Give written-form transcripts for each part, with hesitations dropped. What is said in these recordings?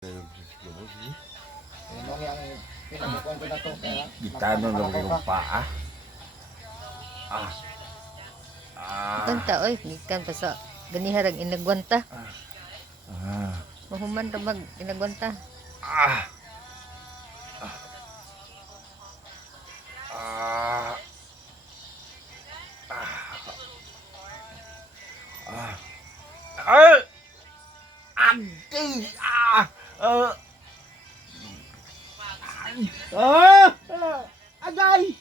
Gitano lang yung paa. Kanta oy, gikan pa sa ganiharang inagwanta. Mahuman ra mag inagwanta. Agay!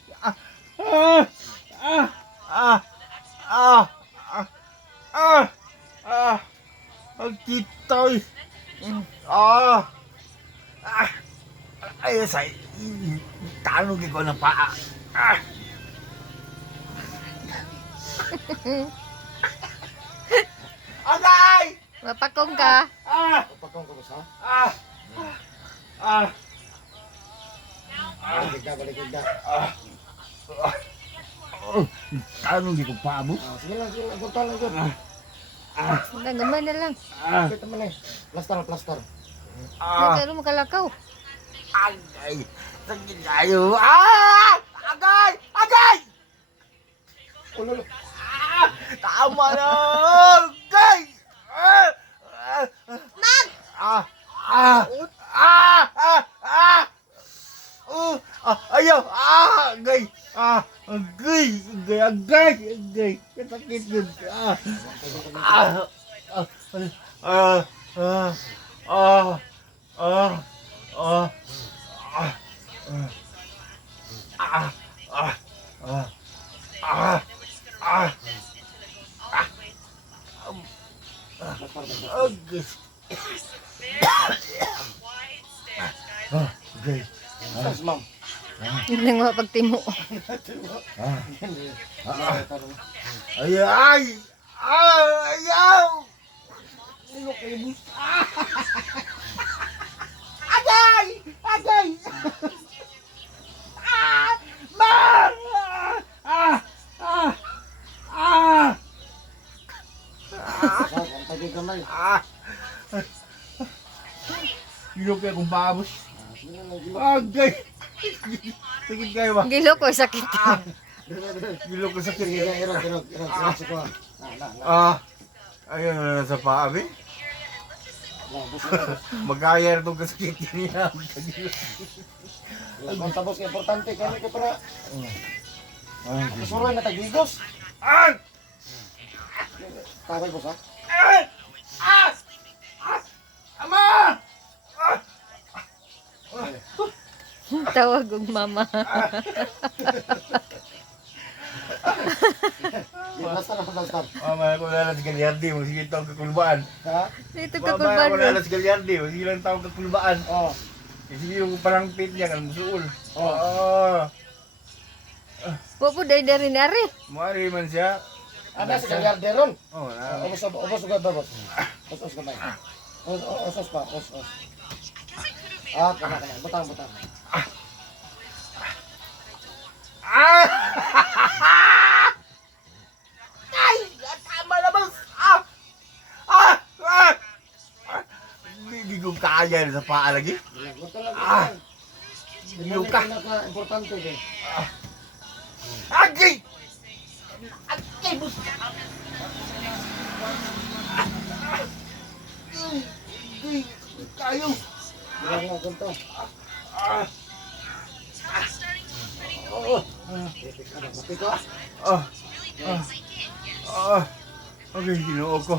Ang titoy! Ay, say, tanong ko ng paa. Agay! Mapakong ka. Pakong ko sa. Balik ka. Tanong ko paa mo. Sige lang, guntal lang dyan. Wala gamay na lang. Kita mo na eh. Plaster. Nagkaroon makalakaw. Agay! Sakit kayo! Agay! Ulul. Tama na! Agay! Ayaw! Agay! Agay! Kasakit yun! Agay! Sas, ma'am. Yun lang mapagtimo. Ayaw! Agay! Ang tagig kamay. Gilok kaya kung babos. Sige lang, gilok. Agay! Sakit kayo ba? Gilo ko sakit. Gilok ko sakit. Sige, irog. Sa ko. Na. Ayun na sa paa, be. Busa. Mag-aya itong kasakit niya. Ang tabos importante kami ka para. Kasuroy na tagigos. Taray ko sa. Ama! Tawag og mama. Plaster. Mama, ako wala na si Galyardi. Sige taong kakulbaan. Ha? Dito Mama, kakulban wala mo. na si Galyardi. Sige lang taong kakulbaan. Oh. Sige yung parang pit niya, kan musuol. Wapo day-dari ni ari. Mari man siya. Ana si Gallarderon. Ubos ugad ba, boss? Os kamay. Os pa. Kana. Butang. Ay! Tama na bang! Hindi ko kaya sa paa lagi. Gilok ka. Importante din. Agay! Agay! Bus! Agay! Kayo! Gilok nga ganto. Mati ko. Okay, ginoo ko.